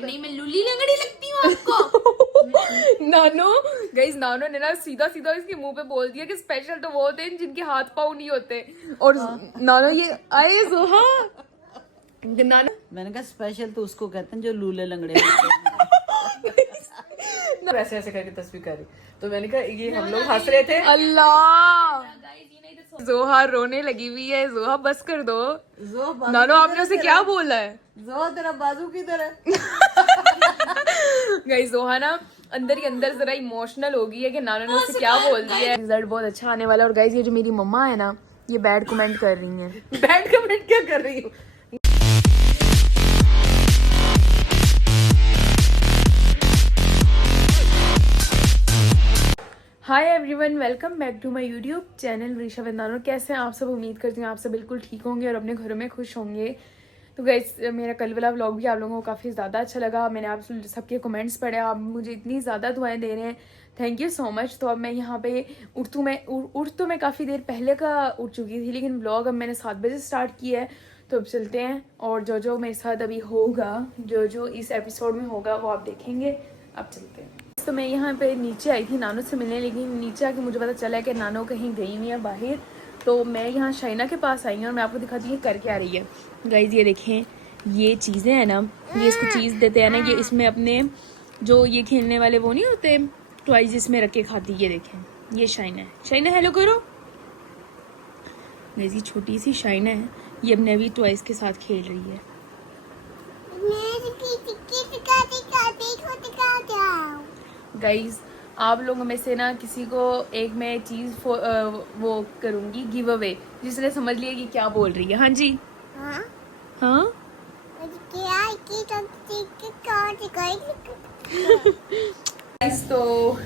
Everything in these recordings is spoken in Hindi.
नहीं मैं लुली लंगड़ी लगती हूँ आपको। नानो गाइस, नानो ने ना सीधा सीधा इसके मुंह पे बोल दिया कि स्पेशल तो वो होते हैं जिनके हाथ पाँव नहीं होते। और नानो ये आए जोहा, नानो मैंने कहा स्पेशल तो उसको कहते हैं जो लूले लंगड़े होते हैं। ऐसे ऐसे करके तस्वीर करी तो मैंने कहा ये हम लोग हंस रहे थे। अल्लाह, जोहा रोने लगी हुई है। जोहा बस कर दो। जो नानो आपने उसे क्या बोला है? जो तेरा बाजू किधर है? गाइस जोहा ना अंदर ही अंदर जरा इमोशनल हो गई है कि नानो ने उसे क्या बोल दिया है। रिजल्ट बहुत अच्छा आने वाला है। और गाइस ये जो मेरी मम्मा है ना, ये बैड कमेंट कर रही हैं। बैड कमेंट क्या कर रही हूँ? Hi everyone, welcome back to my YouTube channel Risha with Nano. कैसे हैं आप सब? उम्मीद करती हूँ आप सब बिल्कुल ठीक होंगे और अपने घरों में खुश होंगे। तो गाइस मेरा कल वाला व्लॉग भी आप लोगों को काफ़ी ज़्यादा अच्छा लगा। मैंने आप सबके कमेंट्स पढ़े, आप मुझे इतनी ज़्यादा दुआएं दे रहे हैं, थैंक यू सो मच। तो अब मैं यहाँ पे उठ तो मैं काफ़ी देर पहले का उठ चुकी थी, लेकिन व्लॉग अब मैंने 7 बजे स्टार्ट किया है। तो अब चलते हैं और जो मेरे साथ अभी होगा, जो इस एपिसोड में होगा वो आप देखेंगे। अब चलते हैं। तो मैं यहाँ पे नीचे आई थी नानो से मिलने, लेकिन नीचे आके मुझे पता चला कि नानो कहीं गई हुई है बाहर। तो मैं यहाँ शाइना के पास आई हूँ और मैं आपको दिखाती हूँ कर क्या रही है। गाइज ये देखें, ये चीज़ें हैं ना, ये इसको चीज़ देते हैं ना, ये इसमें अपने जो ये खेलने वाले वो नहीं होते टॉयज, इसमें रख के खाती। ये देखें, ये शाइना है। शाइना हेलो करो। गाइज ये छोटी सी शाइना है, ये अपने अभी टॉयज के साथ खेल रही है। गाइज आप लोगों में से ना किसी को एक मैं चीज वो करूंगी गिव अवे, जिसने समझ लिया कि क्या बोल रही है। हाँ जी, हाँ गाइस तो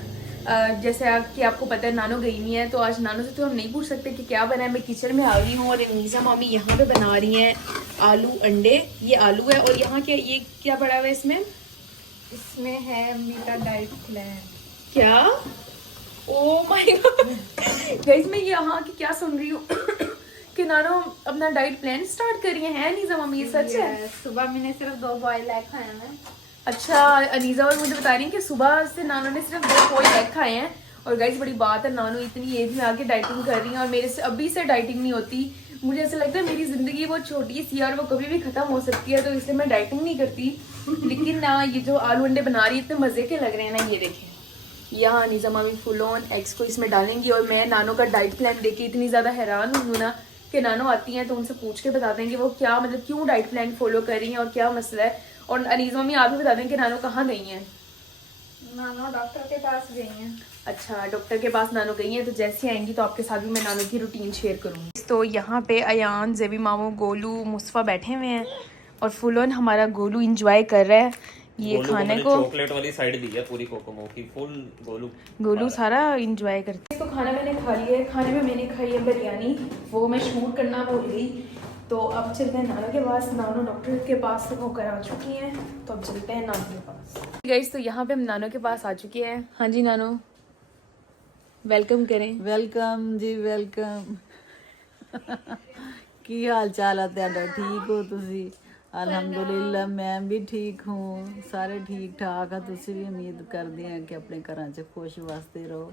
जैसे कि आपको पता है नानो गई नहीं है, तो आज नानो से तो हम नहीं पूछ सकते कि क्या बना है। मैं किचन में आ गई हूँ और अनीसा मामी यहाँ पे बना रही हैं आलू अंडे। ये आलू है और यहाँ क्या ये क्या पड़ा हुआ है इसमें है मेरा डाइट प्लान। क्या? ओह माय गॉड गाइस, मैं यहाँ की क्या सुन रही हूँ कि नानो अपना डाइट प्लान स्टार्ट कर रही है अनीसा मामी। ये सच है? सुबह मैंने सिर्फ 2 बॉयल एग खाए हैं। अच्छा, अनीसा और मुझे बता रही है कि सुबह से नानो ने सिर्फ 2 बॉयल एग खाए हैं। और गाइस बड़ी बात है, नानो इतनी एज में आके डाइटिंग कर रही है और मेरे से अभी से डाइटिंग नहीं होती। मुझे ऐसा लगता है मेरी जिंदगी बहुत छोटी सी है और वो कभी भी खत्म हो सकती है, तो इसलिए मैं डाइटिंग नहीं करती। लेकिन ना ये जो आलू अंडे बना रही है इतने मजे के लग रहे हैं ना। ये देखें, यहाँ अनीसा मामी फुल ऑन एग्स को इसमें डालेंगी और मैं नानो का डाइट प्लान देख के इतनी ज्यादा हैरान हुई ना कि नानो आती हैं तो उनसे पूछ के बता दें कि वो क्या मतलब क्यों डाइट प्लान फॉलो कर रही हैं और क्या मसला है। और अनीसा मामी आप भी बता दें कि नानो कहाँ गई हैं। नानो डॉक्टर के पास गई हैं। अच्छा, डॉक्टर के पास नानो गई हैं, तो जैसे आएंगी तो आपके साथ भी मैं नानो की रूटीन शेयर करूँगी। तो यहाँ पे अयान, जेबी मामू, गोलू, मुस्तफ़ा बैठे हुए हैं और फुल ऑन हमारा गोलू इंजॉय कर रहा है ये खाने को। चॉकलेट वाली साइड दी है पूरी कोकोमो की, फुल गोलू सारा इंजॉय करते हैं। तो खाना मैंने खा लिया है। खाने में मैंने खाई है बिरयानी, वो मैं शूट करना भूल गई। तो अब चलते हैं नानो के पास। नानो डॉक्टर के पास से होकर आ चुकी हैं, तो अब चलते हैं नानो के पास। गाइस तो यहाँ पे हम नानो के पास आ चुके हैं। हाँ जी नानो, वेलकम करें। वेलकम जी, वेलकम। की हाल चाल है तेरा? ठीक हो तुसी? अलहमदुलिल्लाह मैं भी ठीक हूँ, सारे ठीक ठाक है। तुसी भी उम्मीद करते हैं कि अपने घर च खुश वसते रहो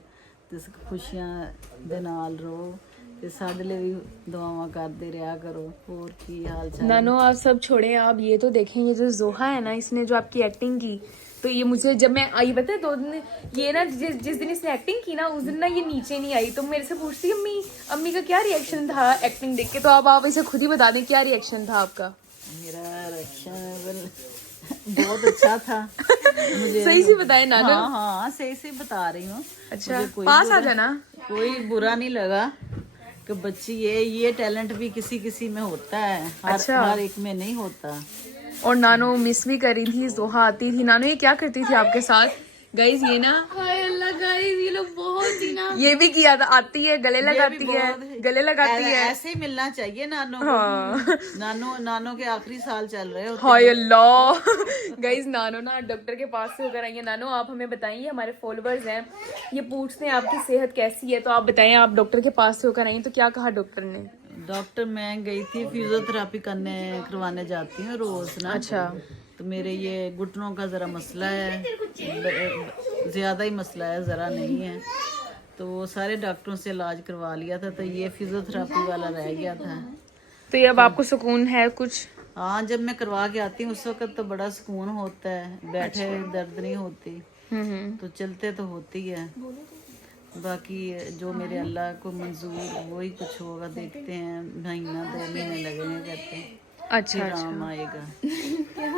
ते खुशियां दे नाल रहो ते साडे लिए भी दुआवां करते रहा करो। और की हाल चाल? नानो आप सब छोड़े, आप ये तो देखें, ये जो जोहा है ना, इसने जो आपकी एक्टिंग की, तो ये मुझे जब मैं आई पता है 2 दिन, ये ना जिस दिन इसने एक्टिंग की ना उस दिन ना ये नीचे नहीं आई। तो मेरे से पूछती अम्मी का क्या रिएक्शन था एक्टिंग देख के। तो अब आप इसे खुद ही बता दें क्या रिएक्शन था आपका। मेरा रिएक्शन बहुत अच्छा था। मुझे सही से बताए नानो। हाँ सही से बता रही हूँ। अच्छा, कोई पास आ जाना। कोई बुरा नहीं लगा कि बच्ची ये टैलेंट भी किसी किसी में होता है, हर एक में नहीं होता। और नानो मिस भी कर रही थी, जोहा आती थी। नानो ये क्या करती थी आपके साथ? गाइज ये ना, हाय अल्लाह गाइस, ये लोग बहुत ही ना ये भी किया था, आती है गले लगाती है, गले लगाती है। ऐसे ही मिलना चाहिए नानो को। हाँ। नानो के आखिरी साल चल रहे होते हाय अल्लाह गाइज नानो ना डॉक्टर के पास से होकर आई है। नानो आप हमें बताइए, हमारे फॉलोअर्स हैं ये पूछते हैं आपकी सेहत कैसी है, तो आप बताएं, आप डॉक्टर के पास से होकर आई तो क्या कहा डॉक्टर ने? डॉक्टर मैं गई थी फिजियोथेरेपी करवाने जाती हूँ रोज ना। अच्छा। तो मेरे ये घुटनों का ज़रा मसला है, ज़्यादा ही मसला है, ज़रा नहीं है। तो वो सारे डॉक्टरों से इलाज करवा लिया था, तो ये फिजियोथेरेपी वाला रह गया था। तो ये अब आपको सुकून है कुछ? हाँ, जब मैं करवा के आती हूँ उस वक्त तो बड़ा सुकून होता है, बैठे दर्द नहीं होती, तो चलते तो होती है। बाकी जो मेरे अल्लाह को मंजूर वही कुछ होगा, देखते हैं, महीना 2 महीने लगेंगे करते हैं, अच्छा फिर आराम आएगा।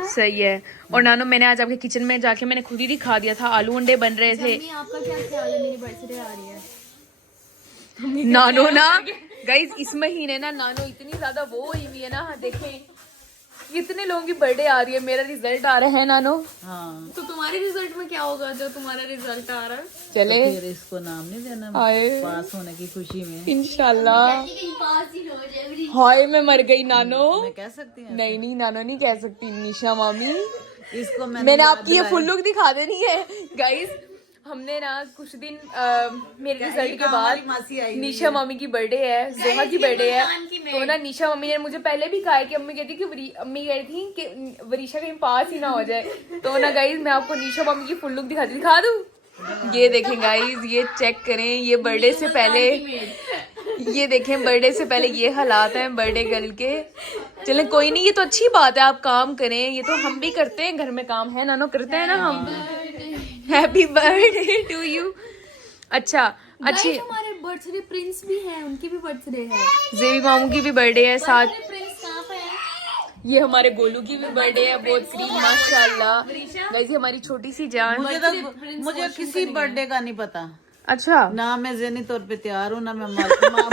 सही है। और नानो मैंने आज आपके किचन में जाके मैंने खुद ही दिखा दिया था, आलू अंडे बन रहे थे। आपका क्या ख्याल है? मेरी बर्थडे आ रही है। नानो ना गाइज इस महीने ना नानो इतनी ज्यादा वो हुई हुई है ना, देखें कितने लोगों की बर्थडे आ रही है, मेरा रिजल्ट आ रहा है नानो। हाँ, तो तुम्हारे रिजल्ट में क्या होगा जो तुम्हारा रिजल्ट आ रहा है? चले तो फिर इसको नाम नहीं देना आए पास होने की खुशी में? इंशाल्लाह। हाय मैं मर गई नानो। मैं कह सकती हूँ नहीं नहीं नानो नहीं कह सकती निशा मामी। इसको मैंने आपकी ये फुल लुक दिखा देनी है गाइस। हमने ना कुछ दिन मेरे रिजल्ट के बाद मासी आई निशा मामी की बर्थडे है, जोहा की बर्थडे है, तो ना निशा मम्मी ने मुझे पहले भी कहा है कि अम्मी कहती कि अम्मी कह रही थी कि वरीशा कहीं पास ही ना हो जाए। तो ना गाइस मैं आपको निशा मम्मी की फुल लुक दिखा दूं। ये देखें गाइस, ये चेक करें, ये बर्थडे से पहले, ये देखें बर्थडे से पहले ये हालात हैं बर्थडे गर्ल के। चले कोई नहीं, ये तो अच्छी बात है, आप काम करें, ये तो हम भी करते हैं, घर में काम है नानो, करते हैं ना हम। Happy birthday to you. अच्छा अच्छी, हमारे बर्थडे प्रिंस भी हैं, उनकी भी बर्थडे है। जेबी मामू की भी बर्थडे है साथ। प्रिंस कहाँ पे है? ये हमारे गोलू की भी बर्थडे है, बहुत करीब माशाल्लाह। गाइस ये हमारी छोटी सी जान। मुझे किसी बर्थडे का नहीं पता। अच्छा ना मैं ज़हनी तौर पे तैयार हूँ, ना मैं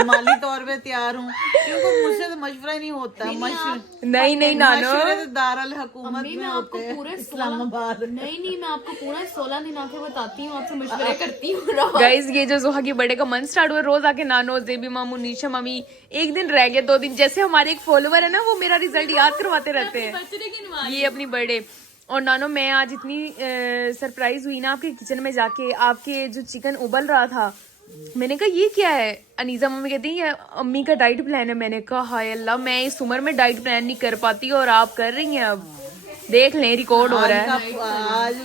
माली तौर पे तैयार हूँ, क्योंकि मुझसे तो मशवरा ही नहीं होता। नहीं नहीं नानो, मशवरे तो दारुल हुकूमत में होते हैं, पूरे इस्लामाबाद। नहीं मैं आपको पूरा 16 दिन आके बताती हूँ, आपसे मशवरे करती हूँ। गाइस ये जो जोहा की बर्थडे का मंथ स्टार्ट हुआ, रोज आके नानो, जेबी मामू, निशा मामी, एक दिन रह गए 2 दिन, जैसे हमारे एक फॉलोवर है ना, वो मेरा रिजल्ट याद करवाते रहते हैं, ये अपनी बर्थडे। और नानो मैं आज इतनी सरप्राइज हुई ना आपके किचन में जाके, आपके जो चिकन उबल रहा था, मैंने कहा ये क्या है? अनीजा मम्मी कहती है ये अम्मी का डाइट प्लान है। मैंने कहा हाय अल्लाह, मैं इस उम्र में डाइट प्लान नहीं कर पाती और आप कर रही हैं। अब देख लें, रिकॉर्ड हो रहा है। आज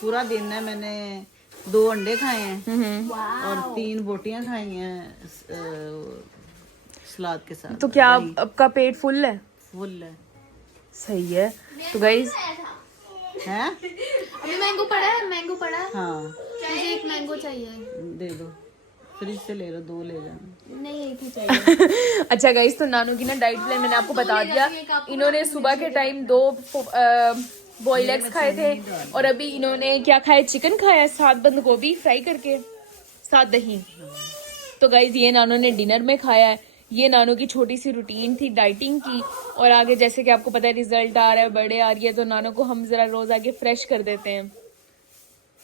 पूरा दिन है, मैंने 2 अंडे खाए हैं और 3 बोटियां खाई हैं सलाद के साथ। तो क्या आपका पेट फुल है? फुल है। सही है। तो गाइस हैं? अभी मैंगो पड़ा है। हाँ, मुझे एक मैंगो चाहिए। दे दो, फ्रिज से ले लो, 2 ले जाना। नहीं एक ही चाहिए। अच्छा गाइस, तो नानू की ना डाइट प्लान मैंने आपको बता दिया। इन्होंने सुबह के टाइम 2 बॉयल एग्स खाए थे, और अभी इन्होंने क्या खाया? चिकन खाया, साथ बंद गोभी फ्राई करके, साथ दही। तो गाइस ये नानू ने डिनर में खाया है। ये नानू की छोटी सी रूटीन थी डाइटिंग की। और आगे जैसे कि आपको पता है रिजल्ट आ रहा है, बर्थडे आ रही है, तो नानू को हम जरा रोज आगे फ्रेश कर देते हैं,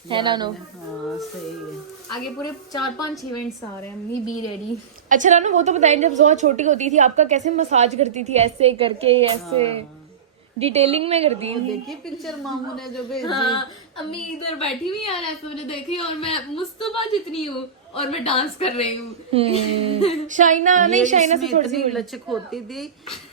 है नानू? हाँ सही है। आगे पूरे 4-5 इवेंट्स आ रहे हैं, अम्मी बी रेडी। अच्छा नानू वो तो बताइए, जब जोहा छोटी होती थी आपका कैसे मसाज करती थी? ऐसे करके, ऐसे डिटेलिंग में करती थी। देखिए पिक्चर मामू ने जो भेजी। हाँ, अम्मी इधर बैठी हुई है लैप पे, मैंने देखी, और मैं मुस्तफा जितनी हूँ और मैं डांस कर रही हूँ। शाइना नहीं, शाइना से थोड़ी सी लचक होती थी,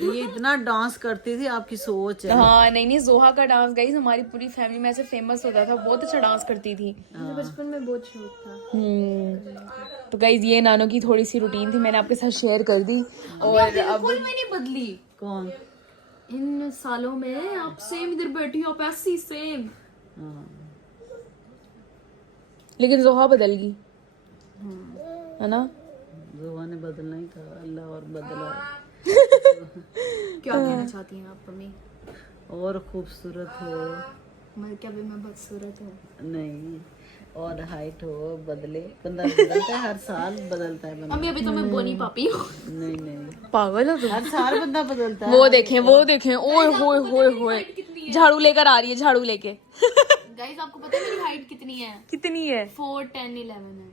ये इतना डांस करती थी, आपकी सोच है। हाँ नहीं जोहा का डांस गाइस हमारी पूरी फैमिली में ऐसे फेमस होता था, बहुत अच्छा डांस करती थी। मुझे बचपन में बहुत शौक था। तो गाइस ये नानो की थोड़ी सी रूटीन थी, मैंने आपके साथ शेयर कर दी। और अब बिल्कुल में नहीं बदली कौन? इन सालों में। आप सेम इधर बैठी हो, आप ऐसी सेम। लेकिन जोहा बदल गई, है ना? जोहा ने बदलना ही था, अल्लाह और बदला। क्या कहना चाहती हैं आप अम्मी? और खूबसूरत हो। मैं क्या भी मैं बदसूरत हूँ? नहीं, और हाइट हो, बदले, बंदा बदलता है, हर साल बदलता है बंदा। अम्मी अभी तो मैं बोनी पापी हूँ। नहीं पागल हो तुम। हर साल बंदा बदलता है। वो देखें ओए होए होए होए, झाड़ू लेकर आ रही है, झाड़ू लेके। गाइस आपको पता है मेरी हाइट कितनी है? कितनी है? 4, 10, 11 है।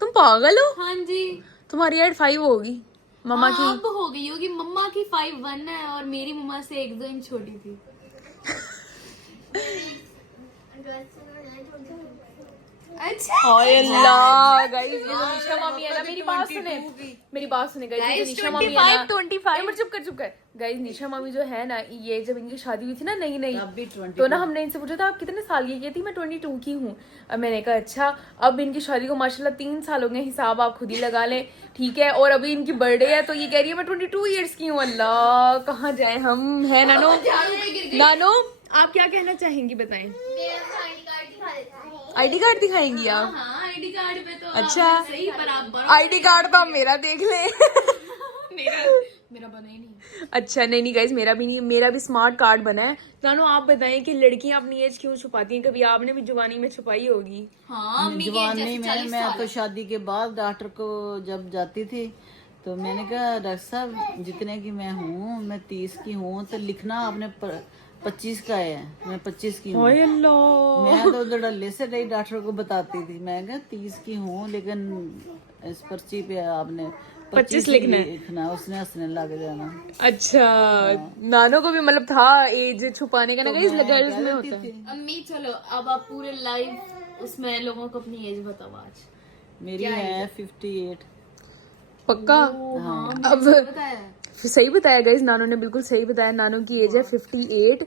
तुम पागल हो? हाँ जी। तुम्हारी हाइट 5 होगी, मम्मा की। अब हो गई होगी। मम्मा की 5'1" है और मेरी मम्मा से 1-2 इंच छोटी थी। अच्छा ओए अल्लाह गाइस, ये जो निशा मामी है ना, मेरी बात सुने गाइस, ये जो निशा मामी है ना, 25 चुप कर गाइस, निशा मामी जो है ना, ये जब इनकी शादी हुई थी ना नई अब भी 22 तो ना हमने इनसे पूछा था आप कितने साल की? कहती मैं 22 की हूँ। अब मैंने कहा अच्छा, अब इनकी शादी को माशाल्लाह 3 साल हो गए, हिसाब आप खुद ही लगा लें, ठीक है। और अभी इनकी बर्थडे है तो ये कह रही है मैं 22 ईयर्स की हूँ। अल्लाह कहाँ जाए हम, है नानो? नानो आप क्या कहना चाहेंगी बताएं? आईडी कार्ड दिखाएंगी आप? हाँ आईडी कार्ड पे तो अच्छा। आपने सही पर आप आईडी कार्ड तो आप मेरा देख लें। मेरा बना ही नहीं। अच्छा नहीं गाइस, मेरा भी नहीं, मेरा भी स्मार्ट कार्ड बना है। नानो आप बताएं कि लड़कियां अपनी एज क्यों छुपाती हैं? कभी आपने भी जवानी में छुपाई होगी? हाँ अम्मी के जवानी जैसे में 40 मैं साल तो शादी के बाद डॉक्टर को जब जाती थी तो मैंने कहा डॉक्टर साहब जितने की मैं हूँ, मैं 30 की हूँ, तो लिखना आपने 25 का है, मैं 25 की हूँ। ओए अल्लाह। मैं तो धड़ल्ले से नहीं डॉक्टर को बताती थी, मैं कहा 30 की हूँ, लेकिन इस पर्ची पे आपने 25 लिखना, उसने हंसने लग जाना। अच्छा नानो को भी मतलब था एज छुपाने का ना गाइस, गर्ल्स में होता है। अम्मी चलो अब आप पूरे लाइव उसमें लोगों को अपनी एज बताओ आज। मेरी है 58। पक्का? अब सही बताया गाइस, नानो ने बिल्कुल सही बताया। नानो की एज है 58।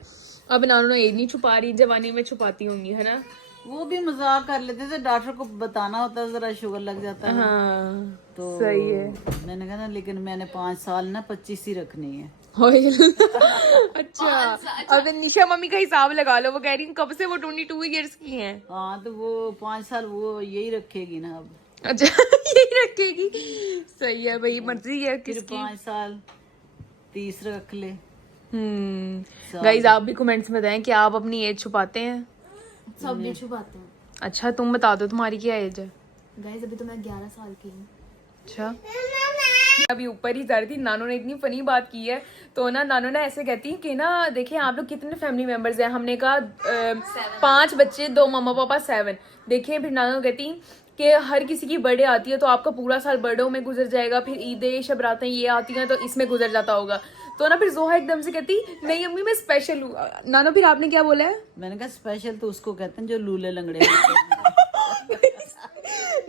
अब नानो ने एज नहीं छुपा रही, जवानी में छुपाती होंगी, है ना? वो भी मजाक कर लेते थे, डॉक्टर को बताना होता है, जरा शुगर लग जाता है। हाँ तो सही है। मैंने कहा ना, लेकिन मैंने 5 साल ना 25 ही रखनी है। अच्छा अब निशा मम्मी का हिसाब लगा लो, वो कह रही कब से वो 22 ईयर्स की हैं। हाँ तो वो 5 साल वो यही रखेगी ना अब। अच्छा यही रखेगी, सही है भाई, मर्जी है फिर किसकी। 5 साल 30 रख ले। गाइस आप भी कमेंट्स में बताएं कि आप अपनी एज छुपाते हैं? सब भी छुपाते हैं। अच्छा तुम बता दो तुम्हारी क्या एज है? गाइस अभी तो मैं 11 साल की हूँ। अच्छा अभी ऊपर ही जा रही थी, नानो ने इतनी फनी बात की है। तो ना नानो ने ऐसे कहती कि ना देखिए आप लोग कितने फैमिली मेंबर्स हैं। हमने कहा 5 बच्चे, 2 मम्मा पापा, 7। देखिए फिर नानो कहती कि हर किसी की बर्थडे आती है तो आपका पूरा साल बर्थडे में गुजर जाएगा, फिर ईदें शब रातें ये आती हैं तो इसमें गुजर जाता होगा। तो ना फिर जोहा एकदम से कहती नहीं अम्मी मैं स्पेशल हूँ। नानो फिर आपने क्या बोला है? मैंने कहा स्पेशल तो उसको कहते हैं जो लूले लंगड़े होते हैं।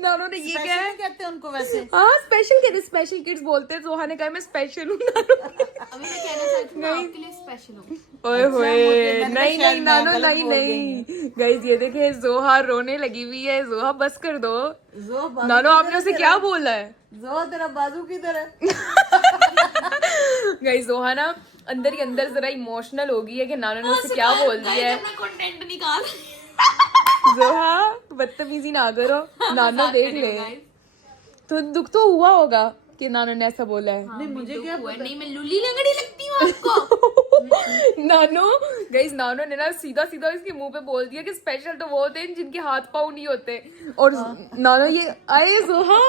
नानो ने ये क्या है कहते हैं उनको वैसे। हाँ स्पेशल कहते, स्पेशल किड्स बोलते हैं। जोहा ने कहा मैं स्पेशल हूँ। अभी मैं कहना चाहती हूँ आपके लिए स्पेशल हूँ। ओए होए मुझे नहीं शायद नहीं मैं नानो गलत नहीं बोल गई नहीं गाइस ये देखे जोहा रोने लगी हुई है। जोहा बस कर दो। जो नानो आपने उसे क्या बोला है? जो तेरा बाजू किधर है? गाइस जोहा ना अंदर ही अंदर जरा इमोशनल हो गई है कि नानो ने उसे क्या बोल दिया है। अपना कंटेंट निकाल। जोहा बदतमीजी ना करो, नानो देख ले। तो दुख तो हुआ होगा कि नानो ने ऐसा बोला है। नहीं मुझे क्या हुआ नहीं, मैं लुली लंगड़ी लगती हूँ आपको। नानो गाइस नानो ने ना सीधा सीधा इसके मुंह पे बोल दिया कि स्पेशल तो वो होते हैं जिनके हाथ पाँव नहीं होते। और नानो ये आए जोहा,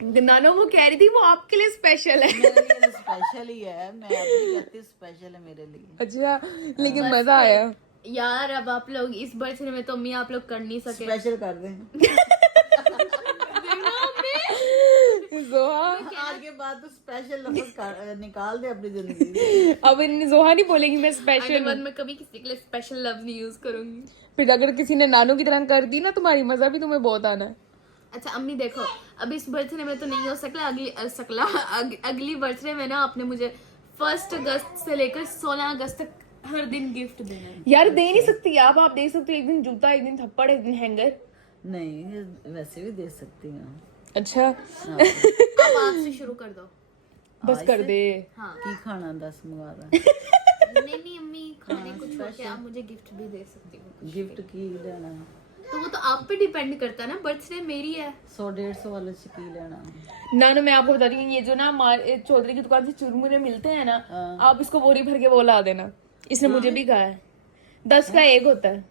नानो वो कह रही थी वो आपके लिए स्पेशल है। स्पेशल ही है, मैं अपनी कहती हूँ स्पेशल है मेरे लिए। अच्छा लेकिन मजा आया यार। अब आप लोग इस बर्थडे में तो अम्मी आप लोग कर नहीं सके। स्पेशल कर दें। जोहा आज के बाद तो स्पेशल लफ्ज निकाल दे अपनी जिंदगी से। अब जोहा नहीं बोलेगी मैं आगे स्पेशल। बाद मैं कभी किसी के लिए स्पेशल लफ्ज नहीं यूज करूंगी। फिर अगर किसी ने नानो की तरह कर दी ना तुम्हारी, मजा भी तुम्हें बहुत आना है। अच्छा अम्मी देखो, अब इस बर्थडे में तो नहीं हो सकला, अगली बर्थडे में ना आपने मुझे 1 अगस्त से लेकर 16 अगस्त तक हर दिन गिफ्ट देना है। यार दे नहीं सकती आप दे सकते हो एक दिन जूता, एक दिन थप्पड़, एक दिन हैंगर। नहीं वैसे भी दे सकती हूँ। अच्छा अब आपसे शुरू कर दो। बस कर दे। हाँ की खाना 10 मंगा रहा। नहीं अम्मी खाने को छोड़ के आप मुझे गिफ्ट भी दे सकती हो। गिफ्ट की लेना तो वो तो आप पे डिपेंड करता है ना, बर्थडे मेरी है। 100-150 वाले से की लेना। नानो मैं आपको बता रही हूँ ये जो ना चौधरी की दुकान से चुरमुरे मिलते हैं ना, आप इसको बोरी भर के वो ला देना। इसने मुझे भी कहा है 10 का एक होता है।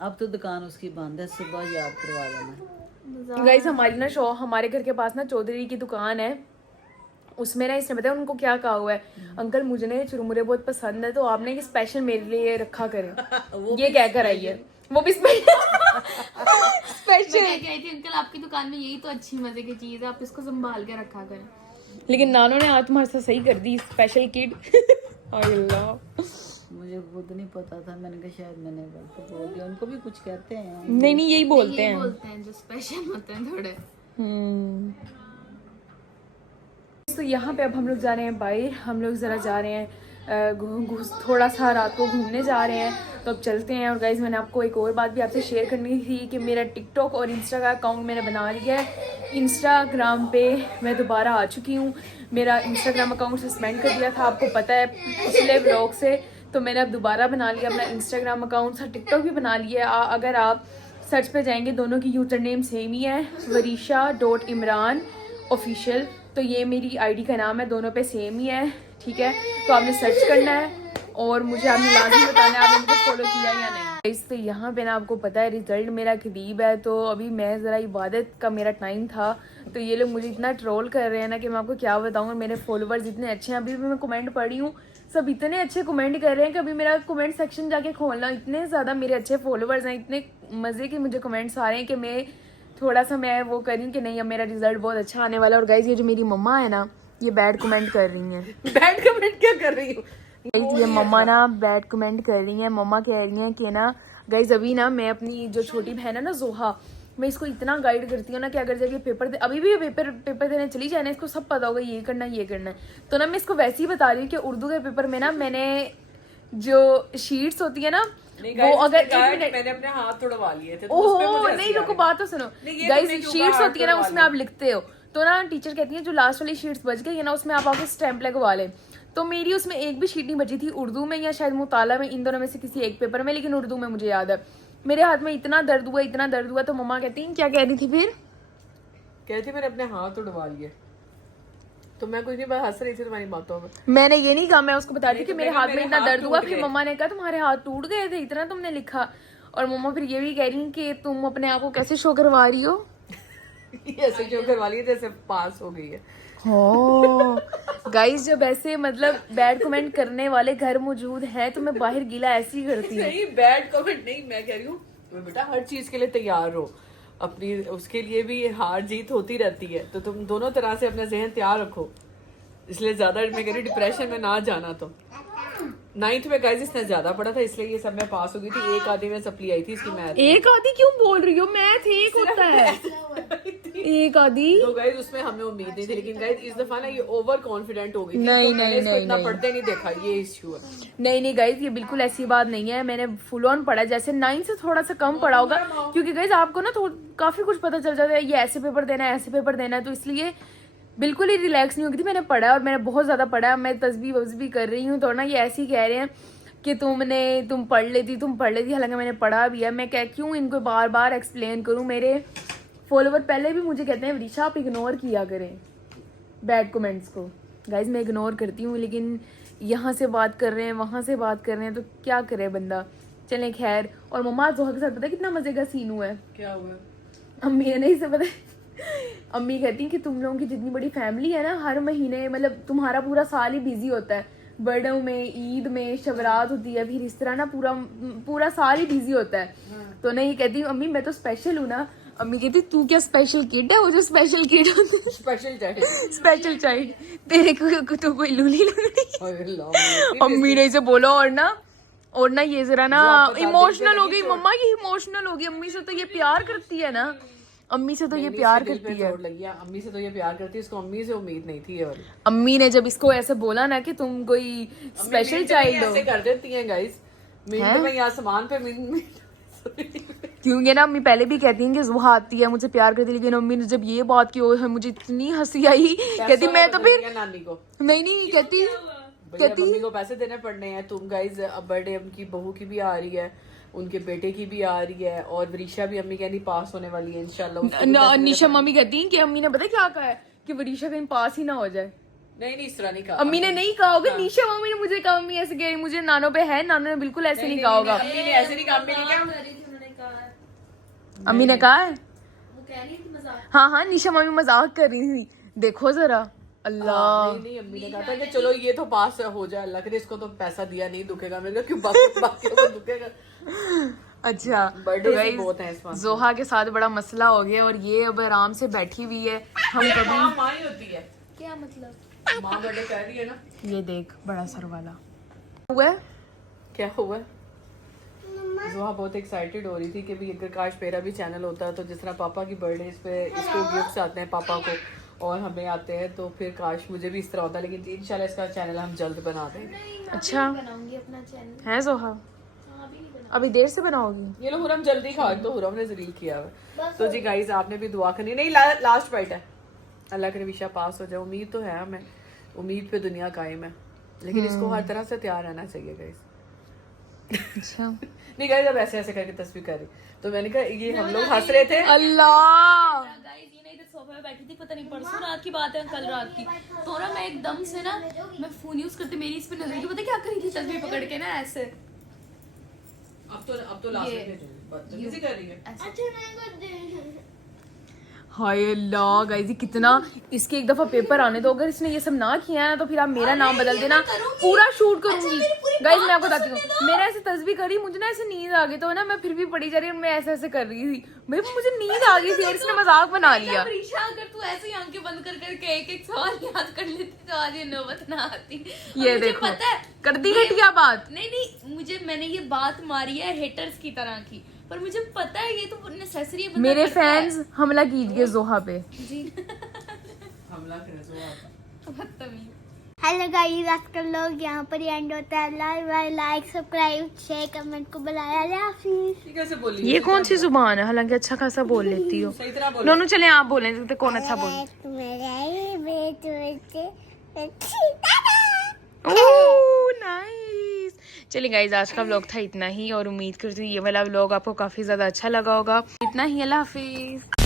अब तो दुकान उसकी बंद है, सुबह याद करवा देना। गाइस हमारी ना हमारे घर के पास ना चौधरी की दुकान है, उसमें ना इसने बताया उनको क्या कहा हुआ है, अंकल मुझे ना ये चुरमुरे बहुत पसंद है तो आपने ये स्पेशल मेरे लिए रखा करें। ये क्या कर आई है वो भी स्पेशल। मैं कह रही थी अंकल आपकी दुकान में यही तो अच्छी मजे की चीज है, आप इसको संभाल के रखा करें। लेकिन नानो ने आज तुम्हारे साथ सही कर दी, स्पेशल किड। अल्लाह मुझे खुद नहीं पता था, मैंने कहा शायद मैंने गलत बोल दिया। उनको भी कुछ कहते हैं। नहीं नहीं यही बोलते हैं। बोलते हैं जो स्पेशल होते हैं थोड़े। तो यहाँ पे अब हम लोग जा रहे हैं बाहर, हम लोग ज़रा जा रहे हैं थोड़ा सा रात को घूमने जा रहे हैं, तो अब चलते हैं। और गाइज़ मैंने आपको एक और बात भी आपसे शेयर करनी थी कि मेरा टिकटॉक और इंस्टा का अकाउंट मैंने बना लिया है। इंस्टाग्राम पे मैं दोबारा आ चुकी हूँ। मेरा इंस्टाग्राम अकाउंट सस्पेंड कर दिया था, आपको पता है पिछले व्लॉग से, तो मैंने अब दोबारा बना लिया अपना इंस्टाग्राम अकाउंट। टिकटॉक भी बना लिया है। अगर आप सर्च पे जाएंगे, दोनों की यूज़र नेम सेम ही है, वरीशा.इमरान ऑफिशियल, तो ये मेरी आईडी का नाम है, दोनों पे सेम ही है, ठीक है। तो आपने सर्च करना है और मुझे आपने लाजमी बताना है आपने मुझे फॉलो किया या नहीं। इस पे यहाँ पे ना आपको पता है रिजल्ट मेरा करीब है, तो अभी मैं ज़रा इबादत का मेरा टाइम था, तो ये लोग मुझे इतना ट्रोल कर रहे हैं ना कि मैं आपको क्या बताऊँ। मेरे फॉलोवर्स इतने अच्छे हैं, अभी भी मैं कमेंट पढ़ी हूँ, सब इतने अच्छे कमेंट कर रहे हैं कि अभी मेरा कमेंट सेक्शन जाके खोलना, इतने ज़्यादा मेरे अच्छे फॉलोवर्स हैं, इतने मज़े के मुझे कमेंट्स आ रहे हैं कि मैं थोड़ा सा मैं वो करी कि नहीं अब मेरा रिजल्ट बहुत अच्छा आने वाला है। और गाइज ये जो मेरी मम्मा है ना, ये बैड कमेंट कर रही हैं। बैड कमेंट क्या कर रही हो? ये मम्मा ना बैड कमेंट कर रही हैं। मम्मा कह रही हैं कि ना गाइज अभी ना मैं अपनी जो छोटी बहन है ना जोहा, मैं इसको इतना गाइड करती हूँ ना कि अगर जब ये पेपर अभी भी ये पेपर देने चली जाए ना, इसको सब पता होगा ये करना ये करना है, तो ना मैं इसको वैसे ही बता रही हूँ कि उर्दू के पेपर में ना मैंने जो शीट्स होती है ना वो अगर मैंने अपने हाथ तोड़वा लिए थे, तो ओहो नहीं रुको बात तो सुनो गाइस, शीट्स होती है ना उसमें आप लिखते हो, तो ना टीचर कहती है जो लास्ट वाली शीट्स बच गई है ना उसमें आप आके स्टैंप लगवा लें। तो मेरी उसमें एक भी शीट नहीं बची थी उर्दू में या शायद मुताला में, इन दोनों में से किसी एक पेपर में, लेकिन उर्दू में मुझे याद है। मेरे हाथ में इतना दर्द हुआ, तो मम्मा कहती हैं क्या कह रही थी फिर, कहती मैंने अपने हाथ तोड़वा लिए, तो मैं कुछ नहीं बस हंस रही थी तुम्हारी बातों में। मैंने ये नहीं कहा, मैं उसको बता रही थी कि मेरे हाथ में इतना दर्द हुआ, फिर मम्मा ने कहा तुम्हारे हाथ टूट गए थे इतना तुमने लिखा, और मम्मा फिर ये भी कह रही कि तुम अपने आप को कैसे शो करवा रही हो, ऐसे जो करवा लिए जैसे पास हो गई है। गाइस जब ऐसे मतलब बैड कमेंट करने वाले घर मौजूद हैं तो मैं बाहर गीला ऐसे ही करती हूँ। नहीं बैड कमेंट नहीं, मैं कह रही हूँ बेटा हर चीज के लिए तैयार हो, अपनी उसके लिए भी हार जीत होती रहती है, तो तुम दोनों तरह से अपना जहन तैयार रखो। इसलिए ज्यादा मैं कह रही डिप्रेशन में ना जाना। तो 9th में गाइस इसने ज्यादा पढ़ा था इसलिए ये सब में पास हो गई थी। एक आधी में सप्ली आई थी इसकी मैथ। एक आधी क्यों बोल रही हो, मैथ एक होता है एक आधी। तो गाइस उसमें हमें उम्मीद नहीं थी, लेकिन गाइस इस दफा ना ये ओवर कॉन्फिडेंट हो गई थी। नहीं, तो मैंने नहीं, इसको नहीं, इतना नहीं। पढ़ते नहीं देखा, ये इश्यू है। नहीं गाइज ये बिल्कुल ऐसी बात नहीं है, मैंने फुल ऑन पढ़ा, जैसे 9 से थोड़ा सा कम पढ़ा होगा, क्योंकि गाइज आपको ना काफी कुछ पता चल जाता है ये ऐसे पेपर देना है ऐसे पेपर देना है, तो इसलिए बिल्कुल ही रिलैक्स नहीं होगी थी। मैंने पढ़ा और मैंने बहुत ज्यादा पढ़ा, मैं तस्बीह वस्बी कर रही हूँ, तो ना ये ऐसे ही कह रहे हैं कि तुम पढ़ लेती, हालांकि मैंने पढ़ा भी है। मैं क्यों इनको बार बार एक्सप्लेन करूँ, मेरे फॉलोवर पहले भी मुझे कहते हैं वरीशा आप इग्नोर किया करें बैड कमेंट्स को। गाइज मैं इग्नोर करती हूँ, लेकिन यहाँ से बात कर रहे हैं वहाँ से बात कर रहे हैं, तो क्या करे बंदा। चलें खैर। और मम्मा जोहा के साथ पता है कितना मजे का सीन हुआ है, क्या हुआ? अम्मी ने नहीं से पता अम्मी कहती हैं कि तुम लोगों की जितनी बड़ी फैमिली है ना, हर महीने मतलब तुम्हारा पूरा साल ही बिजी होता है, बर्थडे में, ईद में, शबरात होती है, फिर इस तरह ना पूरा साल ही बिजी होता है। तो नहीं कहती अम्मी मैं तो स्पेशल हूँ ना। अम्मी कहती तू क्या स्पेशल किड है, वो जो स्पेशल किड होता है स्पेशल चाइल्ड तेरे को तो कोई लूली लग अम्मी ने इसे बोला। और ना ये जरा ना इमोशनल हो गई मम्मा, ये इमोशनल हो गई। अम्मी से तो ये प्यार करती है ना, अम्मी से तो ये प्यार करती है। अम्मी से तो ये प्यार करती है, इसको अम्मी से उम्मीद नहीं थी ये वाली। अम्मी ने जब इसको ऐसे बोला ना कि तुम कोई स्पेशल चाइल्ड हो, ऐसे कर देती हैं गाइस, मिनट में यहाँ सामान पे क्योंकि ना अम्मी पहले भी कहती हैं कि जोहा आती है मुझे प्यार करती, लेकिन अम्मी ने जब ये बात की और मुझे इतनी हंसी आई, कहती मैं तो फिर नानी को नहीं कहती मम्मी को पैसे देने पड़ने हैं। तुम गाइस अब बर्थडे उनकी बहू की भी आ रही है, उनके बेटे की भी आ रही है, और वरीशा भी अम्मी कहती पास होने वाली है इंशाल्लाह। निशा मम्मी कहती हैं कि अम्मी ने पता क्या कहा है कि वरीशा कहीं पास ही ना हो जाए। नहीं इस तरह नहीं कहा अम्मी ने नहीं कहा होगा, निशा मम्मी ने मुझे कहा अम्मी ऐसे कह रही, मुझे नानो पे है, नानो ने बिल्कुल ऐसे नहीं कहा होगा। अम्मी ने ऐसे नहीं कहा, अम्मी ने क्या अम्मी ने कहा है हाँ निशा मम्मी मजाक कर रही थी, देखो जरा अल्लाह। नहीं अम्मी ने कहा था कि चलो ये तो पास हो जाए, अल्लाह करे इसको तो पैसा दिया नहीं दुखेगा, मैंने कहा क्यों बाकी को दुखेगा। अच्छा बर्थडे से बहुत है इस बार। जोहा के साथ बड़ा मसला हो गया और ये अब आराम से बैठी हुई है। हम कभी माँ ही होती है, क्या मतलब? माँ बर्थडे कह रही है ना। ये देख बड़ा सर वाला हुआ है, क्या हुआ? जोहा बहुत एक्साइटेड हो रही थी कि भी अगर काश मेरा भी चैनल होता तो जिस तरह पापा की बर्थडे पे इसको गिफ्ट्स आते हैं पापा को और हमें आते हैं, तो फिर काश मुझे भी इस तरह होता, लेकिन इंशाल्लाह इसका चैनल हम जल्द बना दें। अच्छा बनाऊंगी अपना चैनल। है जोहा? अभी देर से बनाओगी? ये लो हुरम जल्दी खा, तो हुरम ने जलील किया है। तो जी गाइस आपने भी दुआ करनी, नहीं लास्ट बाइट है। अल्लाह करे विशा पास हो जाए, उम्मीद तो है हमें, उम्मीद पे दुनिया कायम है, लेकिन इसको हर तरह से तैयार रहना चाहिए गाइस। अच्छा नहीं गाइस अब ऐसे ऐसे करके तस्वीर कर रही, तो मैंने कहा ये हम लोग हंस रहे थे। अल्लाह गाइस ये ना इधर सोफे पे बैठी थी, पता नहीं परसों रात की बात है कल रात की, तो ना मैं एकदम से ना मैं फोन यूज करते मेरी इस पे नजर, तो पता क्या करी थी तस्वीर पकड़ के ना ऐसे। अब तो लास्ट में भेजूंगी, बदतमीजी कर रही है। हाय अल्लाह गाइस, ये कितना, इसके एक दफा पेपर आने दो, अगर इसने ये सब ना किया है ना तो फिर आप मेरा नाम बदल देना, पूरा शूट करूंगी। गाइस मैं आपको बताती हूँ, मैंने ऐसे तस्वीर करी, मुझे ना ऐसे नींद आ गई, तो ना मैं फिर भी पड़ी जा रही हूँ, मैं ऐसे ऐसे कर रही थी, मुझे नींद आ गई थी और इसने मजाक बना लिया। रीशा अगर तू ऐसे ही आंखें बंद कर करके एक एक सवाल याद कर लेती तो आज ये नौबत ना आती। ये मुझे देखो पता है कर दी घटिया बात। नहीं मुझे, मैंने ये बात मारी है हेटर्स की तरह की, पर मुझे पता है ये तो नेसेसरी है। मेरे फैंस हमला कीजिए जोहा पे। जी हमला करे जोहा। बदतमीज। हेलो गाइस, आजकल लोग यहाँ पर एंड होता है। लाइक सब्सक्राइब शेयर कमेंट को बुलाया हाफिज। ये कैसे बोली? ये कौन सी जुबान है? हालांकि अच्छा खासा बोल लेती हो। सही तरह बोलो। दोनों चले आप बोलें तो कौन अच्छा बोले। नाइस। चलिए गाइज आज का व्लॉग था इतना ही, और उम्मीद करती हूँ ये वाला व्लॉग आपको काफी ज्यादा अच्छा लगा होगा। इतना ही, अल्लाह हाफिज।